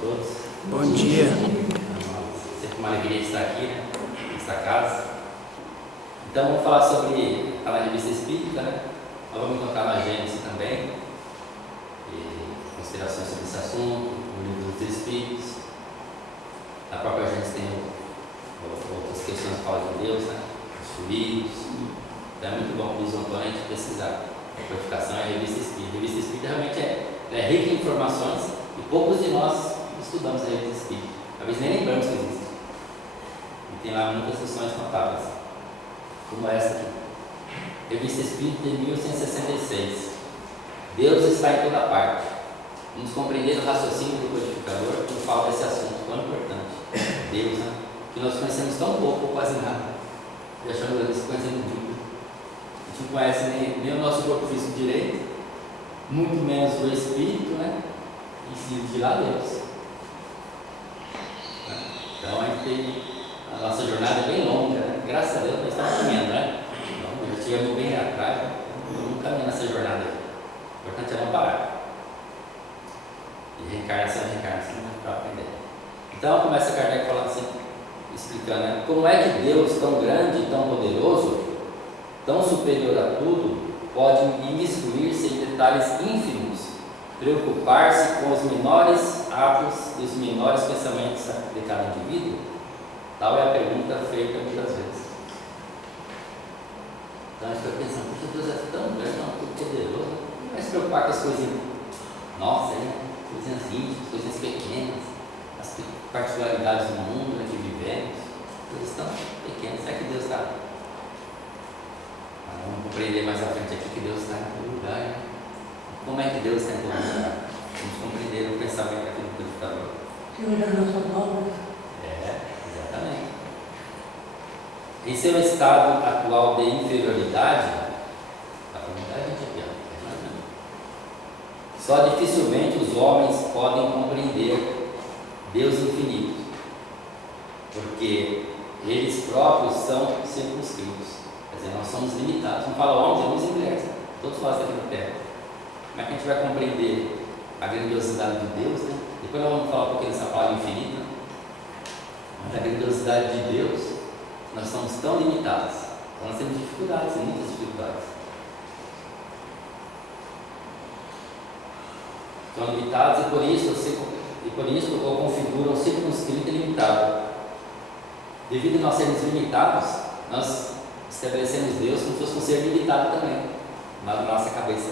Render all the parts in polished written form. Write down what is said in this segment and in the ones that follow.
todos. Bom dia. Sempre uma alegria estar aqui, né? Nesta casa. Então vamos falar sobre a revista espírita, né? Nós vamos encontrar na Gênesis também, e considerações sobre esse assunto, o livro dos Espíritos. Na própria Gênesis tem outras questões que falam de Deus, né? Os fluidos. Então é muito bom para os oponentes pesquisar. A codificação é a revista espírita. A revista espírita realmente é rica em informações e poucos de nós estudamos a revista espírita. Talvez nem lembramos que existe. E tem lá muitas lições notáveis, como essa aqui. Revista Espírita de 1866. Deus está em toda parte. Vamos compreender o raciocínio do codificador quando fala desse assunto tão importante. Deus, né? Que nós conhecemos tão pouco ou quase nada. E achamos que conhecemos muito. A gente não conhece nem o nosso corpo físico direito, muito menos o Espírito, né? E se de lá Deus. Então a gente tem. A nossa jornada é bem longa, né? Graças a Deus nós estamos caminhando, né? Então, já estivemos bem atrás, vamos caminhando nessa jornada aí. O importante é não parar. E reencarnação, para aprender. Então começa Kardec falando assim, explicando, né? Como é que Deus, tão grande e tão poderoso, tão superior a tudo, pode imiscuir-se em detalhes ínfimos, preocupar-se com os menores atos e os menores pensamentos de cada indivíduo? Tal é a pergunta feita muitas vezes. Então a gente fica pensando, puxa, Deus é tão grande, tão poderoso, não vai se preocupar com as coisas nossas, né? Coisinhas íntimas, coisas pequenas, as particularidades do mundo né, que vivemos, coisas tão pequenas. Será que Deus está? Vamos compreender mais à frente aqui que Deus está em todo lugar. Né? Como é que Deus está em todo lugar? Vamos compreender o pensamento aqui do codificador. Exatamente. Em seu estado atual de inferioridade, só dificilmente os homens podem compreender Deus infinito, porque eles próprios são circunscritos. Quer dizer, nós somos limitados. Não fala homens, homens e mulheres. Todos nós aqui na Terra. Como é que a gente vai compreender a grandiosidade de Deus, né? Depois nós vamos falar um pouquinho dessa palavra infinita. Mas a grandiosidade de Deus, nós somos tão limitados. Então nós temos dificuldades, muitas dificuldades. São limitados e por isso o configuram circunscrito e limitado. Devido a nós sermos limitados, nós estabelecemos Deus como se fosse um ser limitado também, na nossa cabeça.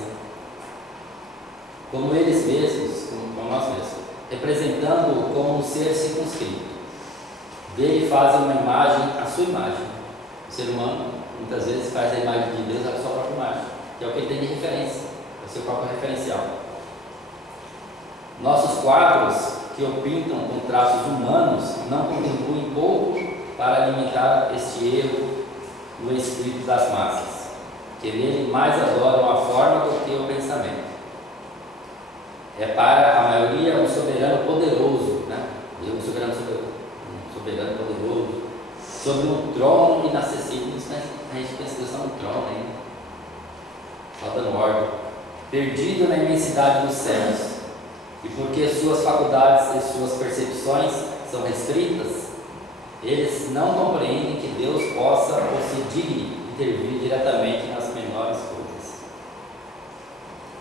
Como eles mesmos, como nós mesmos, representando-o como um ser circunscrito. Dele fazem uma imagem, a sua imagem. O ser humano, muitas vezes, faz a imagem de Deus a sua própria imagem, que é o que ele tem de referência, é o seu próprio referencial. Nossos quadros, que o pintam com traços humanos, não contribuem pouco para alimentar este erro no espírito das massas, que nele mais adoram a forma do que o pensamento. É para a maioria um soberano poderoso, né? Deus, soberano poderoso, sobre um trono inacessível. A gente pensa que Deus está no trono ainda, só dando ordem, perdido na imensidade dos céus. E porque suas faculdades e suas percepções são restritas, eles não compreendem que Deus possa ou se digne intervir diretamente nas menores coisas.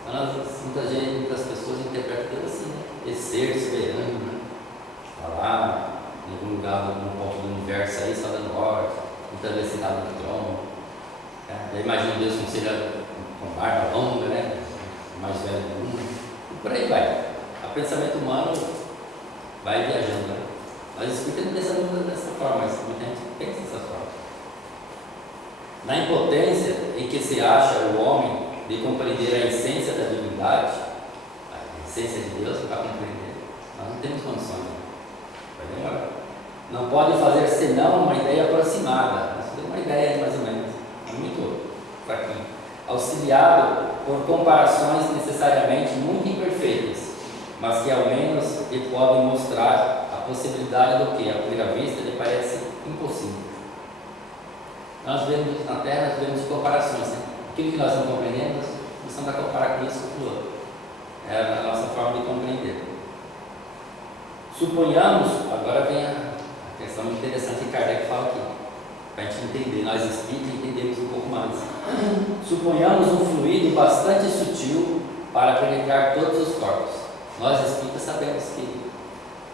Muitas pessoas interpretam Deus assim, né? Esse ser soberano, né? Está lá em algum lugar, em algum ponto do universo aí, só dando ordem, muitas vezes sentado no trono. Eu imagino Deus como seja com barba longa, né? O mais velho do mundo. E por aí vai. O pensamento humano vai viajando, né? Nós espíritas não pensamos dessa forma, mas muita gente pensa dessa forma. Na impotência em que se acha o homem de compreender a essência da divindade, a essência de Deus, para compreender, nós não temos condições, vai demorar. Não pode fazer senão uma ideia aproximada, nós temos uma ideia mais ou menos, muito fraquinho, auxiliado por comparações necessariamente muito imperfeitas, mas que ao menos lhe podem mostrar a possibilidade do que, à primeira vista, lhe parece impossível. Nós vemos na Terra, nós vemos comparações, né? Aquilo que nós não compreendemos, começamos a comparar com isso com o outro. É a nossa forma de compreender. Suponhamos, agora vem a questão interessante que Kardec fala aqui, para a gente entender, nós espíritos entendemos um pouco mais. Suponhamos um fluido bastante sutil para penetrar todos os corpos. Nós espíritas sabemos que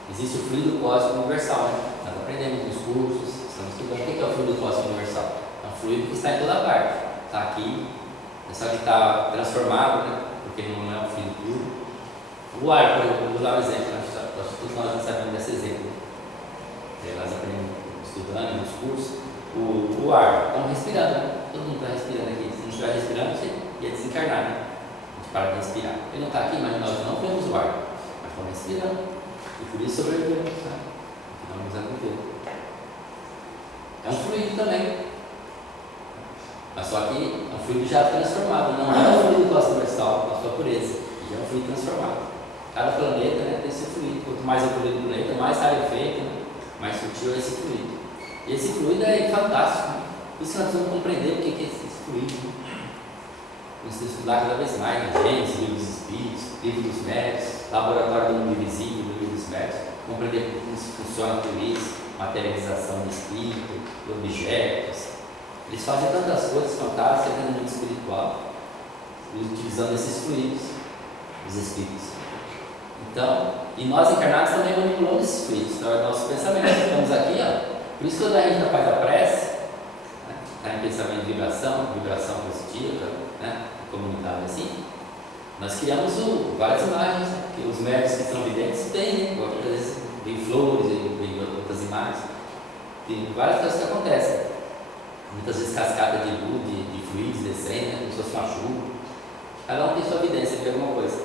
existe o fluido cósmico universal, né? Nós aprendemos nos cursos, estamos estudando o que é o fluido cósmico universal. É um fluido que está em toda parte, está aqui, só que está transformado, né? Porque não é um fluido puro. O ar, por exemplo, vou dar um exemplo, acho que todos nós já sabemos desse exemplo. Nós aprendemos estudando nos cursos. O ar, estamos respirando, né? Todo mundo está respirando aqui. Se não estiver respirando, você ia desencarnar, né? A gente para de respirar. Ele não está aqui, mas nós não vemos o ar, mas estamos respirando. E por isso sobrevivemos, né? Não nos viver. É um fluido também. Mas só que é um fluido já transformado, não é um fluido cósmico universal, com a sua pureza. Já é um fluido transformado. Cada planeta, né, tem esse fluido. Quanto mais é o fluido do planeta, mais rarefeito, né? Mais sutil é esse fluido. E esse fluido é fantástico, né? Por isso nós precisamos compreender o que é esse fluido. Né? Vamos estudar cada vez mais, né? Gênesis, livro dos Espíritos, livro dos Médios, laboratório do mundo invisível, do livro dos Médios, compreender como funciona tudo isso, materialização do espírito, de objetos. Eles fazem tantas coisas fantásticas no mundo espiritual, utilizando esses fluidos, os espíritos. Então, e nós encarnados também manipulamos esses fluidos, então é nosso pensamento. Estamos aqui, ó. Por isso que quando a gente faz a prece, né, está em pensamento de vibração positiva, né, comunitária assim, nós criamos várias imagens, que os médicos que são videntes têm, né, às vezes vem flores, vem outras imagens, tem várias coisas que acontecem. Muitas vezes cascata de luz, de fluidos descendo, né, como se fosse uma chuva. Cada um tem sua evidência de alguma coisa.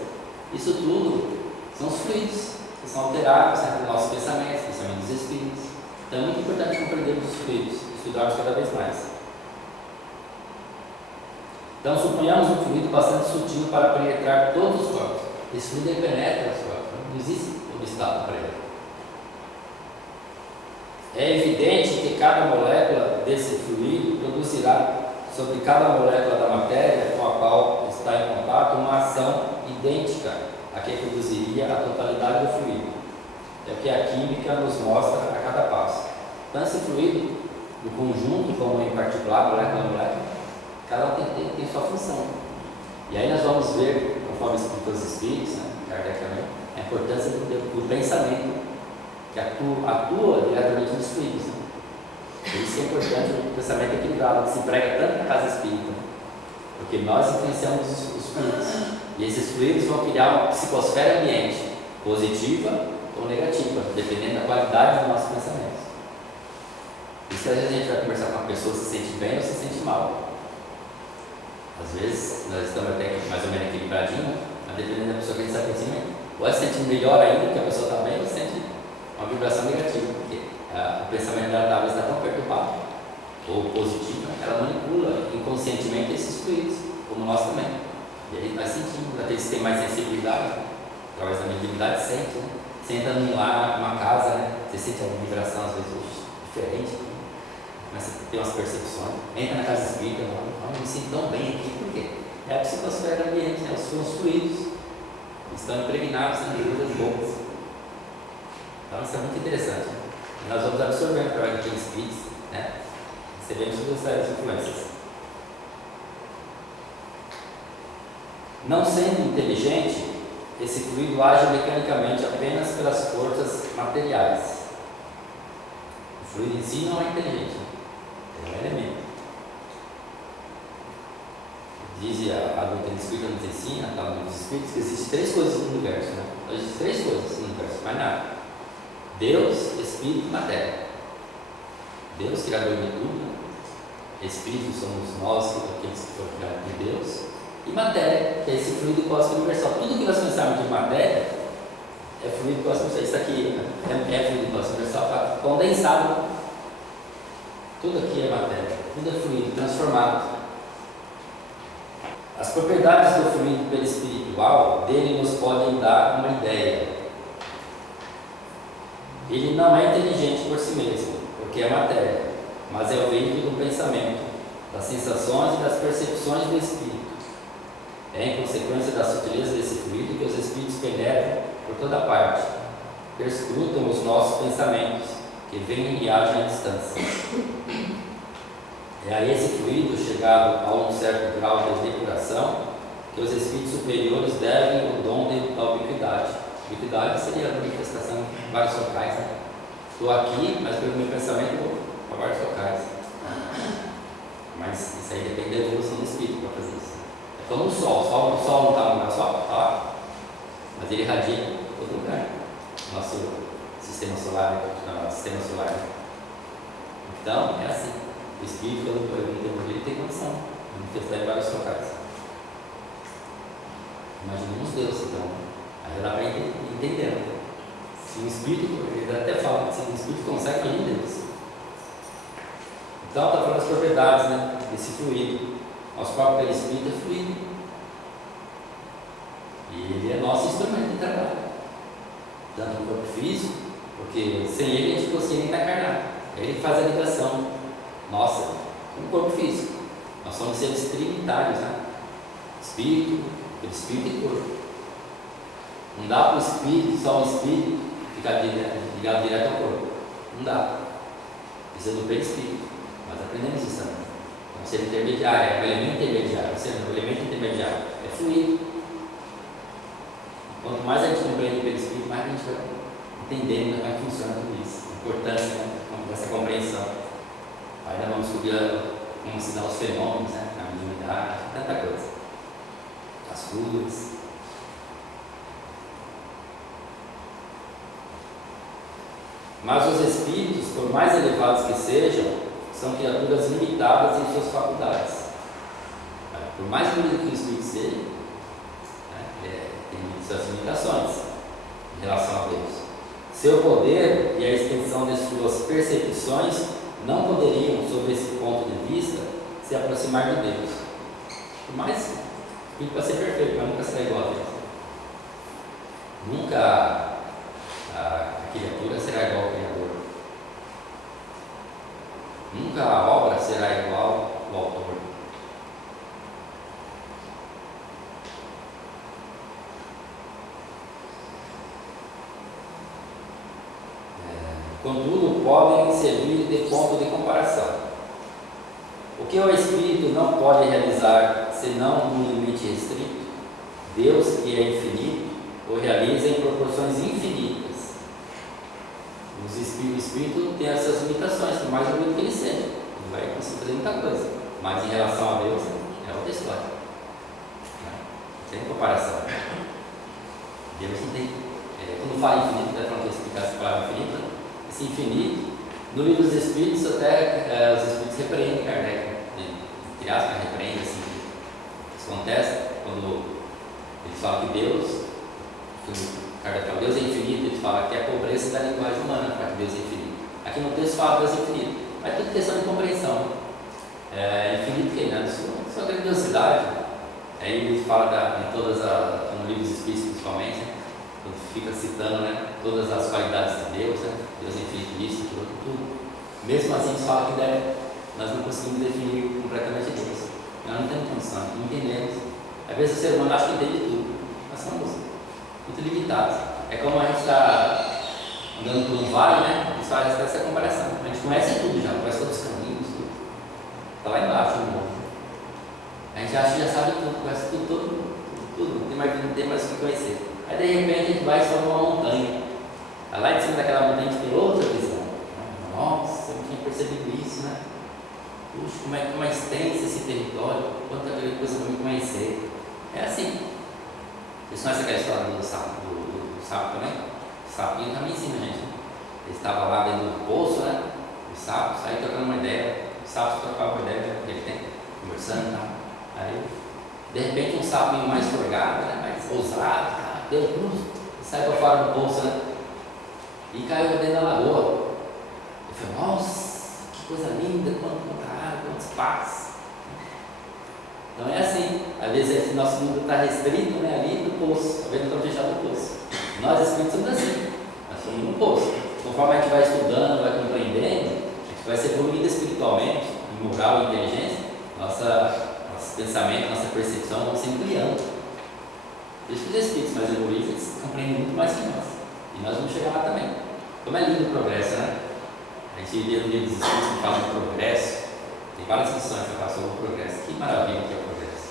Isso tudo são os fluidos que são alterados, né, pelos nossos pensamentos, pensamento dos espíritos. Então é muito importante compreendermos os fluidos, estudarmos cada vez mais. Então suponhamos um fluido bastante sutil para penetrar todos os corpos. Esse fluido penetra os corpos, não existe obstáculo para ele. É evidente que cada molécula desse fluido produzirá sobre cada molécula da matéria com a qual está em contato uma ação idêntica a que produziria a totalidade do fluido. É o que a química nos mostra a cada passo. Então esse fluido, do conjunto, como em particular, molécula a molécula, cada um tem sua função. E aí nós vamos ver, conforme explicou os espíritos, né, Kardec também, a importância do pensamento que atua diretamente nos fluidos. Né? Por isso que é importante o pensamento equilibrado, que se prega tanto na casa espírita, né? Porque nós influenciamos os fluidos. E esses fluidos vão criar uma psicosfera ambiente, positiva ou negativa, dependendo da qualidade dos nossos pensamentos. Por isso que às vezes a gente vai conversar com uma pessoa se sente bem ou se sente mal. Às vezes nós estamos até mais ou menos equilibradinhos, mas dependendo da pessoa que a gente está conhecendo, ou se sente melhor ainda, que a pessoa está bem, ou sente uma vibração negativa, porque o pensamento dela talvez está tão perturbado, ou positivo, ela manipula inconscientemente esses fluidos, como nós também. E aí nós sentimos, aqueles que têm mais sensibilidade, através da mediunidade, sente, né? Você entra numa casa, né? Você sente alguma vibração, às vezes, diferente, mas você tem umas percepções. Entra na casa espírita, não me sinto tão bem aqui, por quê? É a psicosfera ambiente, né? Os fluidos estão impregnados em coisas boas. Então isso é muito interessante. Né? Nós vamos absorvendo através daqueles espíritos, né? Recebemos todas essas influências. Não sendo inteligente, esse fluido age mecanicamente apenas pelas forças materiais. O fluido em si não é inteligente, ele é um elemento. Diz a doutrina espírita nos ensina, tá, nos espíritos, que existem três coisas no universo. Né? Existem três coisas no universo, mais nada: Deus, Espírito e matéria. Deus, criador de tudo, né? Espírito somos nós, aqueles que foram criados por Deus. E matéria, que é esse fluido cósmico universal. Tudo que nós pensamos de matéria é fluido cósmico universal. Isso aqui é fluido cósmico universal condensado. Tudo aqui é matéria, tudo é fluido, transformado. As propriedades do fluido perispiritual dele nos podem dar uma ideia. Ele não é inteligente por si mesmo, porque é matéria, mas é o veículo do pensamento, das sensações e das percepções do espírito. É em consequência da sutileza desse fluido que os espíritos penetram por toda parte. perscrutam os nossos pensamentos, que vêm e agem à distância. É a esse fluido, chegado a um certo grau de depuração, que os espíritos superiores devem o dom da ubiquidade. Ubiquidade seria a manifestação de vários locais, né? Estou aqui, mas pelo meu pensamento vou para vários locais. Mas isso aí depende da evolução do espírito para fazer isso. É como o sol. O sol não está no lugar só, tá? Mas ele irradia em todo lugar. Nosso sistema solar, Então, é assim. O espírito, pelo ele tem condição de manifestar em vários locais. Imaginemos Deus, então. Aí dá para entender. Se o espírito, ele até fala, se o espírito consegue, imagine Deus. Então, está falando das propriedades, né, desse fluido. Nosso próprio perispírito é fluido. E ele é nosso instrumento de trabalho. Tanto no corpo físico, porque sem ele a gente não conseguia nem estar encarnado. É ele que faz a ligação nossa com o corpo físico. Nós somos seres trinitários, né? Espírito, perispírito e corpo. Não dá para o espírito, só o espírito, ficar ligado direto ao corpo. Não dá. Precisa do perispírito. Nós aprendemos isso também. Então, ser intermediário, é o elemento intermediário. O elemento intermediário é fluido. Quanto mais a gente compreende o perispírito, mais a gente vai entendendo como é que funciona tudo isso. A importância, né, dessa compreensão. Aí nós vamos descobrir como se dão os fenômenos, né, na mediunidade, tanta coisa. As curas. Mas os espíritos, por mais elevados que sejam, são criaturas limitadas em suas faculdades. Por mais bonito que o espírito seja, tem suas limitações em relação a Deus. Seu poder e a extensão de suas percepções não poderiam, sob esse ponto de vista, se aproximar de Deus. Por mais que o espírito vai ser perfeito, mas nunca será igual a Deus. Nunca a criatura será igual ao Criador. Nunca a obra será igual ao autor. Contudo, podem servir de ponto de comparação. O que o espírito não pode realizar senão num limite restrito, Deus, que é infinito, o realiza em proporções infinitas. O espírito tem essas limitações, por mais bonito que ele seja, ele vai conseguir fazer muita coisa, mas em relação a Deus é outra história. Sem comparação. Deus não tem. Quando fala infinito, está falando que explicar essa palavra infinita. Esse infinito, no livro dos Espíritos, até os Espíritos repreendem Kardec, entre aspas, repreendem assim. Isso acontece quando eles falam que Deus, Kardec fala, Deus é infinito, ele fala que é a pobreza da linguagem humana para que Deus é infinito. Aqui no texto fala Deus é infinito, mas tudo questão de compreensão. Infinito que é, sua grandiosidade. Aí ele fala em todas no livro dos Espíritos principalmente, né? Fica citando, né, todas as qualidades de Deus, né? Deus é infinito, isso, aquilo, tudo. Mesmo assim, eles falam que nós não conseguimos definir completamente Deus. Nós não temos condição, não entendemos. Às vezes o ser humano acha que entende tudo. Nós somos muito limitados. É como a gente está andando por um vale, né? Eles fazem essa comparação. A gente conhece tudo já, conhece todos os caminhos, tudo. Está lá embaixo no mundo. A gente acha que já sabe tudo, conhece tudo. Não tem mais o que conhecer. Aí de repente a gente vai sobre uma montanha. Aí lá em cima daquela montanha a gente tem outra visão. Nossa, eu não tinha percebido isso, né? Puxa, como é mais extenso esse território, quanta coisa para me conhecer. É assim. Vocês conhecem aquela história do sapo também? O sapinho também ensina a gente. Ele estava lá dentro do poço, né? O sapo, saiu trocando uma ideia. O sapo trocava uma ideia que ele tem, conversando e tal. Aí, de repente, um sapinho mais forgado, né? Mais ousado, deu cruz, sai para fora do poço, né? E caiu dentro da lagoa. Eu falei, nossa, que coisa linda, quanta água, quanto espaço. Então é assim, às vezes esse nosso mundo está restrito, né, ali no poço, talvez não estamos fechados no poço. Nós espíritos somos assim, nós somos no poço. Conforme a gente vai estudando, vai compreendendo, a gente vai se evoluindo espiritualmente, em moral e inteligência, nosso pensamento, nossa percepção vão se ampliando. Por isso que os espíritos mais evoluídos, eles compreendem muito mais que nós. E nós vamos chegar lá também. Como é lindo o progresso, né? A gente lê no livro dos Espíritos que fala de progresso. Tem várias lições que falam sobre o progresso. Que maravilha que é o progresso.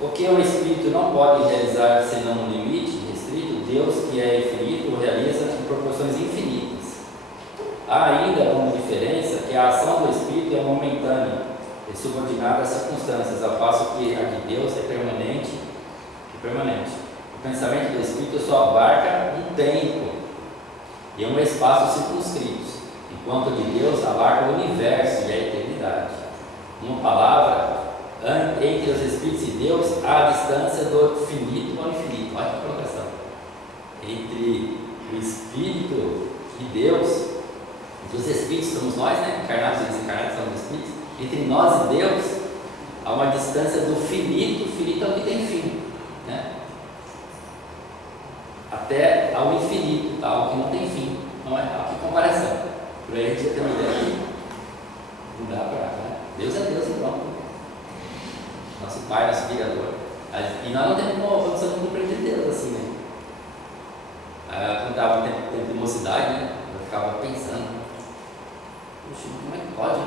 O que o Espírito não pode realizar senão no limite restrito, Deus, que é infinito, o realiza em proporções infinitas. Há ainda uma diferença que a ação do Espírito é momentânea e subordinada às circunstâncias, ao passo que a de Deus é permanente e permanente. O pensamento do Espírito só abarca um tempo e um espaço circunscritos, enquanto o de Deus abarca o universo e a eternidade. Uma palavra, entre os Espíritos e Deus, há a distância do finito ao infinito. Olha que colocação. Entre o Espírito e Deus, entre os Espíritos somos nós, né? Encarnados e desencarnados somos Espíritos. Entre nós e Deus, há uma distância do finito. O finito é o que tem fim, né? Até ao infinito, algo que não tem fim. Não é? Que comparação. Para a gente ter uma ideia aqui. Não dá para. Né? Deus é Deus e pronto. Nosso Pai, nosso Criador. E nós não temos uma condição de compreender Deus assim, né? Quando estava no tempo de mocidade, né? Eu ficava pensando, poxa, como é que pode, né?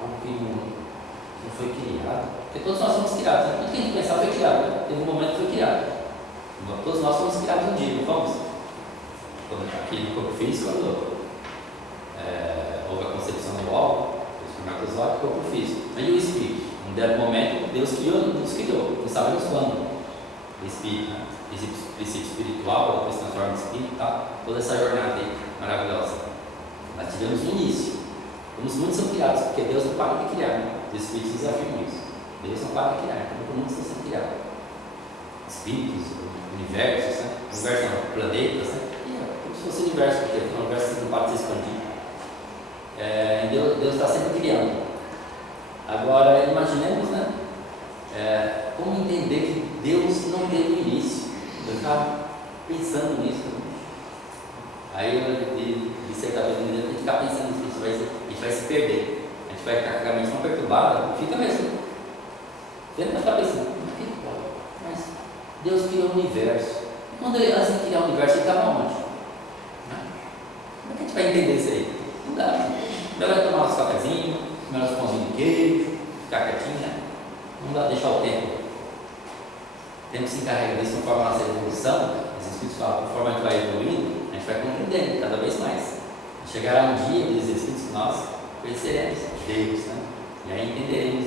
Algo que não foi criado? Porque todos nós somos criados, né? Tudo que a gente pensar foi criado, né? Teve um momento que foi criado. Todos nós fomos criados um dia, não fomos? Aqui no corpo físico, quando houve a concepção do óvulo, o espermatozoide, corpo físico. Mas e o Espírito? Num dado momento, Deus nos criou, não sabemos quando. O Espírito, né? Princípio espiritual, depois se transforma em Espírito e tal. Toda essa jornada aí, maravilhosa. Nós tivemos um início. Como os mundos são criados, porque Deus não para de criar, né? Os Espíritos nos afirmam isso. Deus não para de criar, como os mundos estão sendo criados. Espíritos, universos, né? Universo não, planetas, né? Como se fosse o universo, porque o universo não para de se expandir. Deus está sempre criando. Agora, imaginemos, né? Como entender que Deus não teve início. Eu estava pensando nisso. Aí de certa vez, a gente fica pensando nisso, a gente vai se perder. A gente vai ficar com a mente tão perturbada, fica mesmo. Você não vai ficar pensando, mas Deus criou o universo. Quando ele assim criar o universo, ele estava onde? Como é que a gente vai entender isso aí? Não dá. Melhor tomar nosso cafezinho, comer nosso pãozinho de queijo, ficar quietinho, né? Não dá deixar o tempo. Temos que se encarregar disso conforme a nossa evolução. Os Espíritos falam, conforme a gente vai evoluindo, a gente vai compreendendo cada vez mais. Chegará um dia, diz os Espíritos, que nós conheceremos Deus, né? E aí entenderemos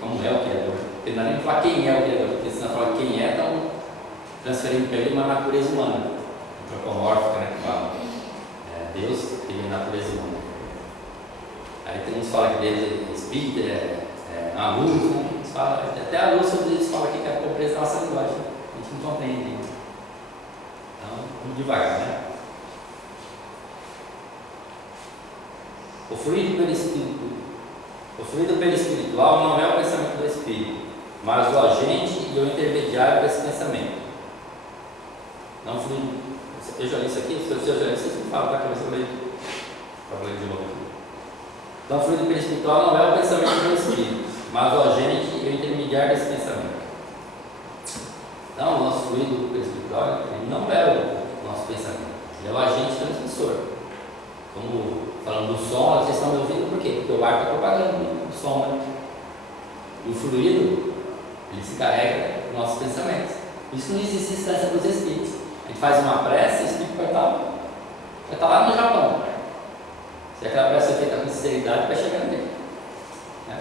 como é o Criador. Porque não é nem falar quem é o Criador, porque se não falar quem é, estão transferindo para ele uma natureza humana, antropomórfica, né? Que fala. Deus tem a natureza humana. Aí tem uns que falam que Deus é Espírito, a luz, né? Até a luz sobre eles fala aqui que é a pobreza da nossa linguagem. A gente não compreende. Então, vamos devagar, né? O fluido perispiritual não é o pensamento do Espírito, mas o agente e o intermediário desse pensamento. Não fluido. Eu já li isso aqui, se eu já li, vocês me falam, tá? Que eu vou ler de novo aqui. Então, o fluido perispiritual não é o pensamento do Espírito, mas o agente e o intermediário desse pensamento. Então, o nosso fluido perispiritual não é o nosso pensamento, ele é o agente transmissor. Como falando do som, vocês estão me ouvindo por quê? Porque o ar está propagando o som, né? E o fluido, ele se carrega dos nossos pensamentos. Por isso que não existe distância para os Espíritos. A gente faz uma prece, o Espírito vai estar lá no Japão. Se aquela prece é feita com sinceridade, vai chegar nele. Né?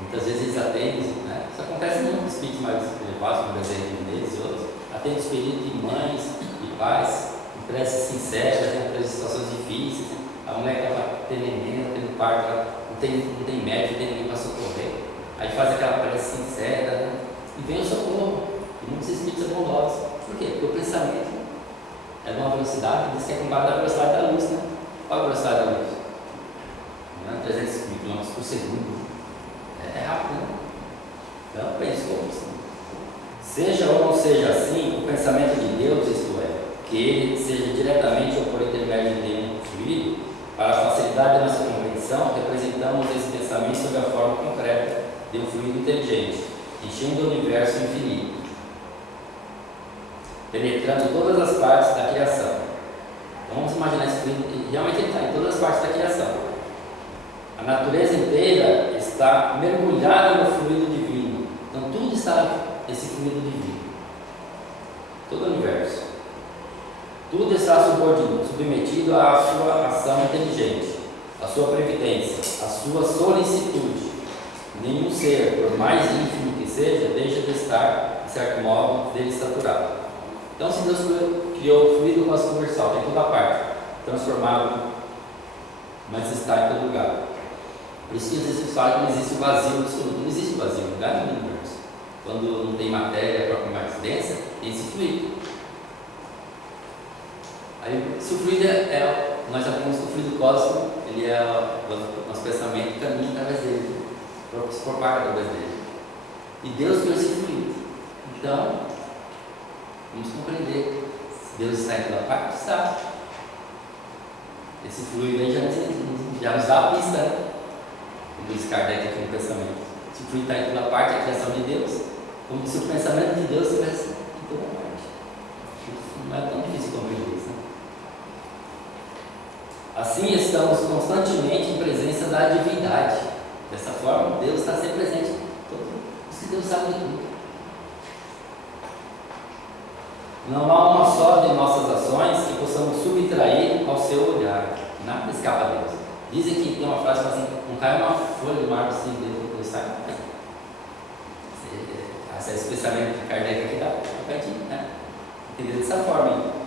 Muitas vezes eles atendem, né? Isso acontece muito com espíritos mais elevados, como o exemplo deles e outros. Atendem os pedidos de mães e pais, em preces sinceras, em situações difíceis. A mulher estava tendo neném, tendo parto, não tem médico, não tem ninguém para socorrer. Aí faz aquela prece sincera, né? E vem o socorro. E muitos espíritos são bondosos. Por quê? Porque o pensamento é de uma velocidade, diz que é comparado à velocidade da luz, né? Qual a velocidade da luz? 300 km por segundo. É rápido, né? Então, pense como assim. Seja ou não seja assim, o pensamento de Deus, isto é, que ele seja diretamente ou por intermédio de um fluido, para a facilidade da nossa compreensão, expressão, representamos esse pensamento sob a forma concreta de um fluido inteligente, enchendo o universo infinito, penetrando todas as partes da criação. Então vamos imaginar esse fluido, que realmente ele está em todas as partes da criação. A natureza inteira está mergulhada no fluido divino. Então tudo está nesse fluido divino. Todo o universo. Tudo está submetido à sua ação inteligente, à sua previdência, à sua solicitude. Nenhum ser, por mais ínfimo que seja, deixa de estar, de certo modo, dele saturado. Então, se Deus criou o fluido universal, tem toda a parte, transformável, mas está em todo lugar. Por isso que existe fala que não existe o vazio absoluto. Não existe vazio em lugar nenhum no universo. Quando não tem matéria própria mais densa, tem esse fluido. Aí, se o fluido nós aprendemos que o fluido cósmico, ele é o nosso pensamento caminha através dele, se propaga através dele. E Deus criou esse fluido. Então, vamos compreender. Se Deus está em toda parte, está. Esse fluido aí já nos dá a pista, né? Como diz Kardec aqui no pensamento. Se o fluido está em toda parte, é a criação de Deus, como se o pensamento de Deus estivesse em toda parte. Não é tão difícil compreender isso, né? Assim, estamos constantemente em presença da divindade. Dessa forma, Deus está sempre presente em todo. Por isso que Deus sabe de tudo. Não há uma só de nossas ações que possamos subtrair ao seu olhar. Nada escapa a Deus. Dizem que tem uma frase que fala assim: não cai uma folha de mármore sem Deus estar. Esse pensamento de Kardec aqui dá pertinho, né? Entender dessa forma aí.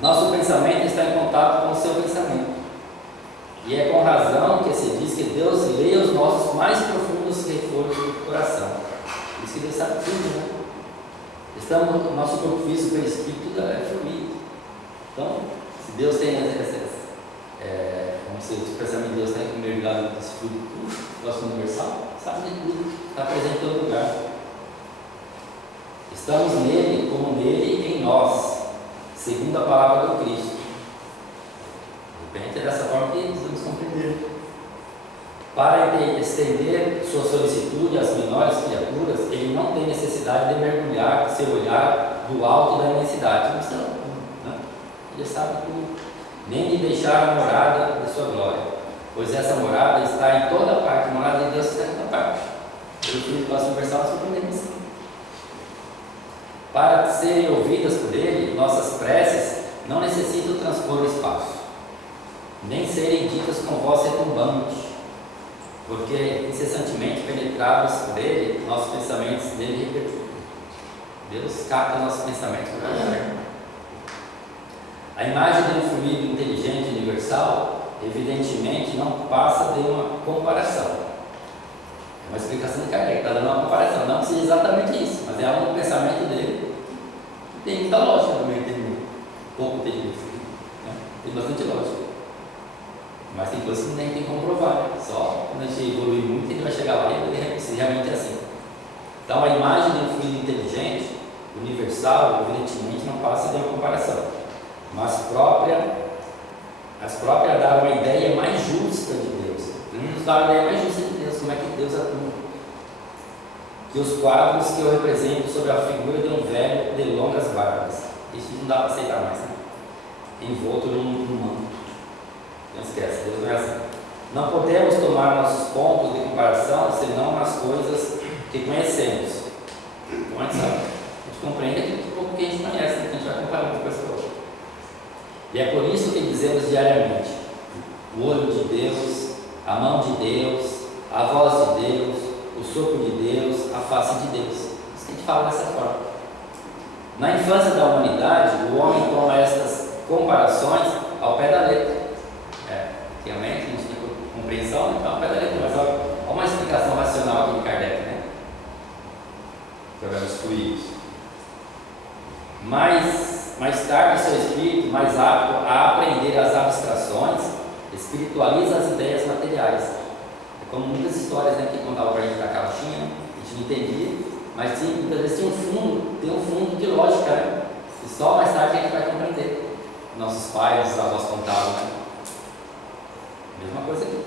Nosso pensamento está em contato com o seu pensamento. E é com razão que se diz que Deus lê os nossos mais profundos reforços do coração. Por isso que Deus sabe tudo, né? O nosso corpo físico pelo Espírito, tudo é fluido. Então, se Deus tem como se o pensamento de Deus está mergulhado nesse fluido, nosso universal, sabe de tudo, está presente em todo lugar. Estamos nele como nele em nós, segundo a palavra do Cristo. De repente é dessa forma que devemos compreender. Para estender sua solicitude às menores criaturas, ele não tem necessidade de mergulhar seu olhar do alto da imensidade. Né? Ele sabe tudo. Nem de deixar a morada de sua glória, pois essa morada está em toda parte. A morada de Deus está em toda parte. Pelo Filho nosso universal, surpreendemos assim. Para serem ouvidas por ele, nossas preces não necessitam transpor o espaço, nem serem ditas com voz retumbante, porque incessantemente penetrados por ele, nossos pensamentos nele repercutem. Deus capta nossos pensamentos por perto. A imagem de um fluido inteligente universal, evidentemente, não passa de uma comparação. É uma explicação de Kardec, está dando uma comparação. Não que seja exatamente isso, mas é um pensamento dele que tem muita lógica no meu entendimento. Pouco entendimento, né? Tem bastante lógica. Mas tem coisas que nem tem como provar. Só quando a gente evoluir muito, ele vai chegar lá e vai ver se realmente é assim. Então, a imagem de um fluido inteligente, universal, evidentemente, não passa de uma comparação, mas própria dar uma ideia mais justa de Deus. Ele nos dá uma ideia mais justa de Deus, como é que Deus atua. Que os quadros que eu represento sobre a figura de um velho de longas barbas. Isso não dá para aceitar mais, né? Envolto num manto. Não esquece, Deus não é assim. Não podemos tomar nossos pontos de comparação senão nas coisas que conhecemos. Então, a gente compreende aquilo que pouco que a gente conhece, né? A gente vai comparando com a pessoa. E é por isso que dizemos diariamente: o olho de Deus, a mão de Deus, a voz de Deus, o sopro de Deus, a face de Deus. Isso que a gente fala dessa forma. Na infância da humanidade, o homem toma estas comparações ao pé da letra. Antigamente a gente tinha compreensão, então ao pé da letra, mas olha uma explicação racional aqui de Kardec, né? Sobre os fluidos. Mais tarde, seu espírito, mais apto a aprender as abstrações, espiritualiza as ideias materiais. É como muitas histórias, né, que contavam para a gente da carochinha, né? A gente não entendia, mas muitas vezes tem um fundo de lógica, né? E só mais tarde a gente vai compreender. Nossos pais, nossos avós contavam, né? Mesma coisa aqui.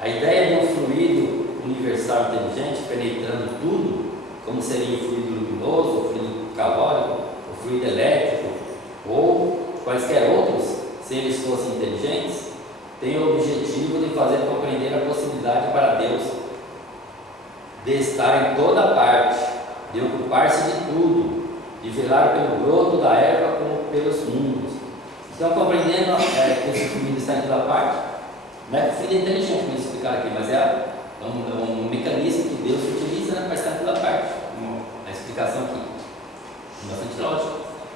A ideia de um fluido universal inteligente penetrando tudo, como seria o fluido luminoso, o fluido calórico, o fluido elétrico, ou quaisquer outros, se eles fossem inteligentes, tem o objetivo de fazer compreender a possibilidade para Deus de estar em toda parte, de ocupar-se de tudo, de velar pelo broto da erva como pelos mundos. Então, compreendendo que esse fluido está em toda parte, não é que o fluido é inteligente, como eles explicaram aqui, mas é um mecanismo que Deus utiliza, né, para estar em toda parte. A explicação aqui é bastante lógica.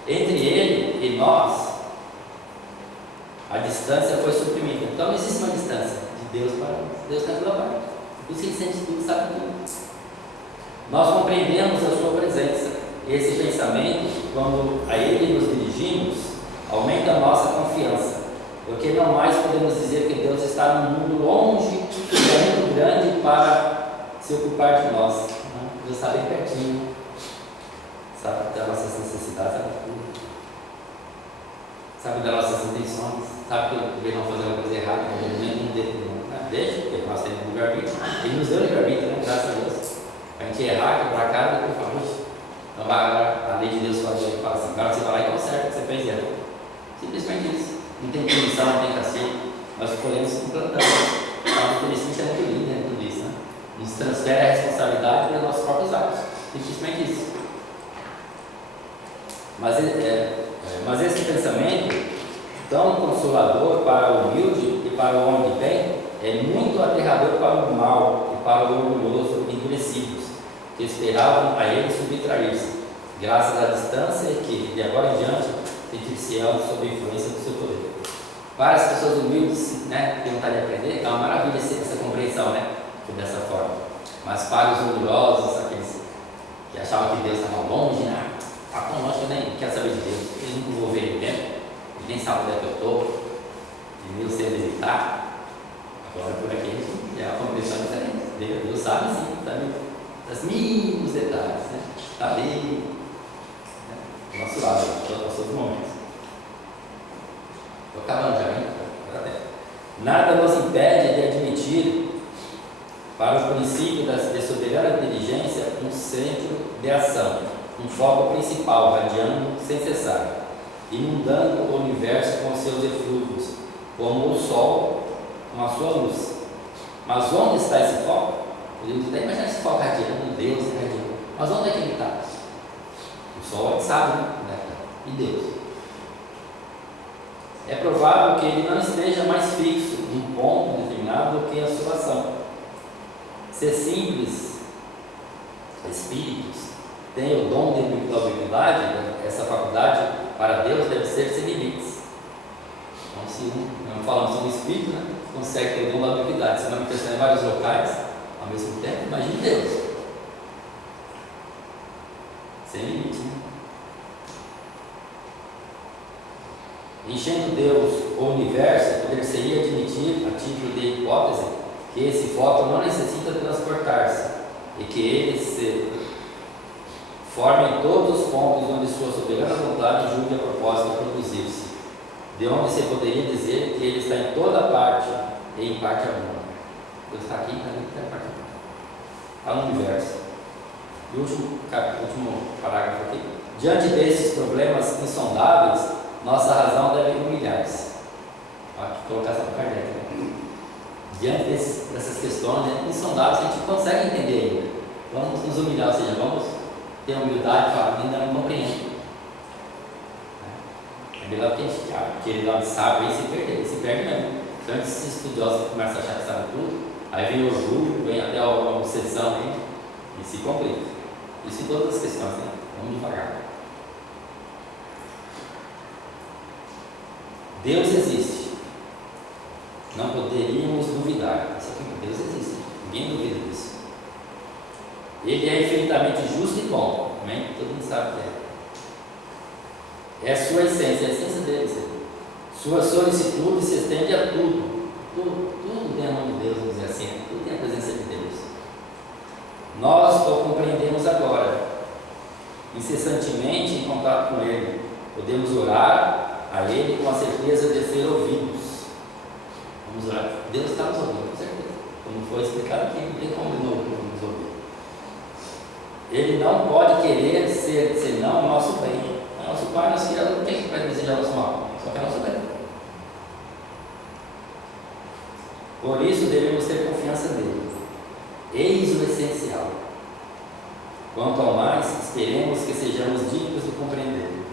Entre ele e nós, a distância foi suprimida. Então não existe uma distância de Deus para nós. Deus está em toda parte. Por isso que Ele sente tudo, sabe tudo. Nós compreendemos a sua presença. Esse pensamento, quando a Ele nos dirigimos, aumenta a nossa confiança. Porque não mais podemos dizer que Deus está num mundo longe e é muito grande para se ocupar de nós. Deus está bem pertinho. Sabe das nossas necessidades, sabe tudo. Sabe das nossas intenções, sabe que ele não fazer uma coisa errada, não deixa, porque nós temos livre-arbítrio. Ele nos deu livre-arbítrio, né? Graças a Deus. A gente errar, quebrar a cara, depois fala, então agora a lei de Deus fala assim, agora você vai lá e conserta o que você fez errado. Simplesmente isso. Não tem punição, não tem castigo. Nós escolhemos implantando. A inteligência é muito linda, né? Tudo isso, né? Nos transfere a responsabilidade pelos nossos próprios atos. Simplesmente isso. Mas esse pensamento tão consolador para o humilde e para o homem de bem é muito aterrador para o mal e para o orgulhoso endurecidos, que esperavam a ele subtrair-se, graças à distância que, de agora em diante, sentir-se-ão sob a influência do seu poder. Para as pessoas humildes, né, que vontade de aprender, é uma maravilha essa compreensão, né, dessa forma. Mas para os orgulhosos, aqueles que achavam que Deus estava longe, né, está tão longe que eu nem quero saber de Deus, eu nunca vou ver ele dentro, ele nem sabe onde é que eu estou, e nem sei onde ele está. Agora por aqui é a compreensão diferente. Deus sabe sim, está ali, dos mínimos detalhes, né? Está ali, né? Do nosso lado, todos os momentos. Estou acabando já, hein? Nada nos impede de admitir para o princípio de soberana inteligência um centro de ação, um foco principal, radiando sem cessar, inundando o universo com seus eflúvios, como o sol com a sua luz. Mas onde está esse foco? Podemos até imaginar esse foco radiando, Deus radiando. Mas onde é que ele está? O sol a gente sabe, né? E Deus? É provável que ele não esteja mais fixo num ponto determinado do que a sua ação. Ser simples espíritos tem o dom da ubiquidade, essa faculdade para Deus deve ser sem limites. Então, se não falamos sobre espírito, né, consegue ter o dom da ubiquidade, se manifestar em vários locais ao mesmo tempo, imagine Deus. Sem limite, né? Enchendo Deus o universo, poder-se-ia admitir, a título de hipótese, que esse foco não necessita transportar-se e que ele se forma em todos os pontos onde sua soberana vontade julgue a propósito de produzir-se, de onde se poderia dizer que ele está em toda parte e em parte alguma. Deus está aqui, está ali, está em parte alguma. Está no universo. E o último parágrafo aqui. Diante desses problemas insondáveis, nossa razão deve humilhar-se. Aqui colocar essa Kardec, né? Diante dessas questões, né, insondáveis, a gente consegue entender ainda. Vamos nos humilhar, ou seja, vamos ter humildade e falar, ainda não compreendo. É melhor que a gente aquele lado sabe e se perde mesmo. Então, esses estudiosos começam a achar que sabem tudo, aí vem o orgulho, vem até a obsessão aí, e se complica. Isso em todas as questões, né? Vamos devagar. Deus existe. Não poderíamos duvidar. Isso aqui, Deus existe. Ninguém duvida disso. Ele é infinitamente justo e bom. Amém? Todo mundo sabe que é. É a sua essência, a essência dele. Sua solicitude se estende a tudo. Tudo tem a mão de Deus, vamos dizer assim. Tudo tem a presença de Deus. Nós o compreendemos agora. Incessantemente em contato com Ele. Podemos orar a Ele com a certeza de ser ouvidos. Vamos orar. Deus está nos ouvindo, com certeza. Como foi explicado aqui, não tem como não nos ouvir. Ele não pode querer ser senão o nosso bem. O nosso Pai, nosso Criador, não tem que desejar o nosso mal, só quer o nosso bem. Por isso devemos ter confiança nele. Eis o essencial. Quanto ao mais, esperemos que sejamos dignos de compreender.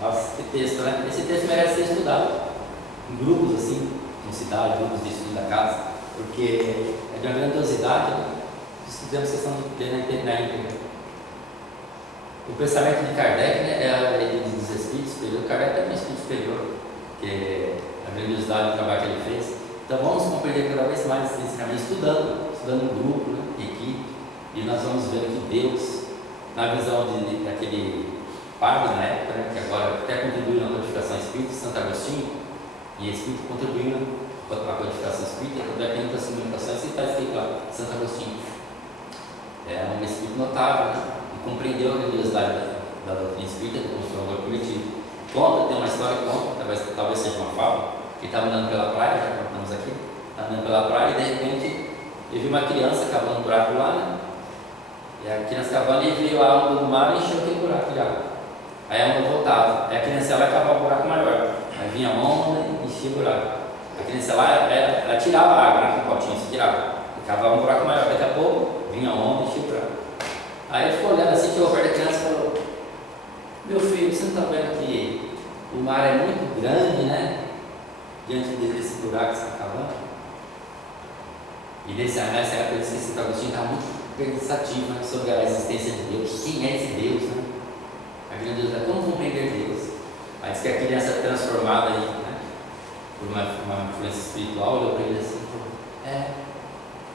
Nossa, que texto, né? Esse texto merece ser estudado em grupos assim, em cidade, grupos de estudo da casa, porque é de uma grandiosidade, né? Fizemos questão de ler na íntegra. O pensamento de Kardec, né, é a lei dos espíritos superiores. Kardec é um espírito superior, que é a grandiosidade do trabalho que ele fez. Então vamos compreender cada vez mais esse ensinamento, estudando em grupo, né, em equipe, e nós vamos ver que Deus, na visão daquele padre na época, né, que agora até contribuiu na codificação espírita, Santo Agostinho, e espírito contribuindo para a codificação espírita, também tem muitas comunicações, e está escrito lá, Santo Agostinho. É um espírito notável, né? E compreendeu a grandiosidade da doutrina espírita, do Consolador Coletivo. Tem uma história que conta, talvez seja uma fala, que estava andando pela praia, já contamos aqui, estava andando pela praia e de repente ele viu uma criança cavando um buraco lá, né? E a criança cavando e veio a onda do mar e encheu aquele buraco de água. Aí a onda voltava, aí a criança ia lá e cavava um buraco maior. Aí vinha a onda e enchia o buraco. A criança lá, ela tirava a água, né, com o potinho, se tirava. E cavava um buraco maior, daqui a pouco vinha a onda e enchia o buraco. Aí ele ficou olhando assim, chegou perto da criança e falou: meu filho, você não está vendo que o mar é muito grande, né? Diante desse buraco que você está cavando? E nessa época eu disse que Santo Agostinho estava muito pensativo, né, sobre a existência de Deus. Quem é esse Deus, né? A grandiosidade, como compreender Deus? Aí diz que a criança transformada aí, né, por uma influência espiritual, olhou para ele assim e falou: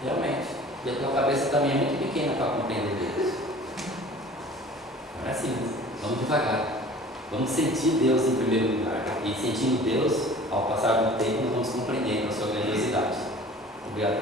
realmente, e a tua cabeça também é muito pequena para compreender Deus. Não é assim, vamos devagar. Vamos sentir Deus em primeiro lugar. E sentindo Deus, ao passar do tempo, nós vamos compreendendo a sua grandiosidade. Obrigado.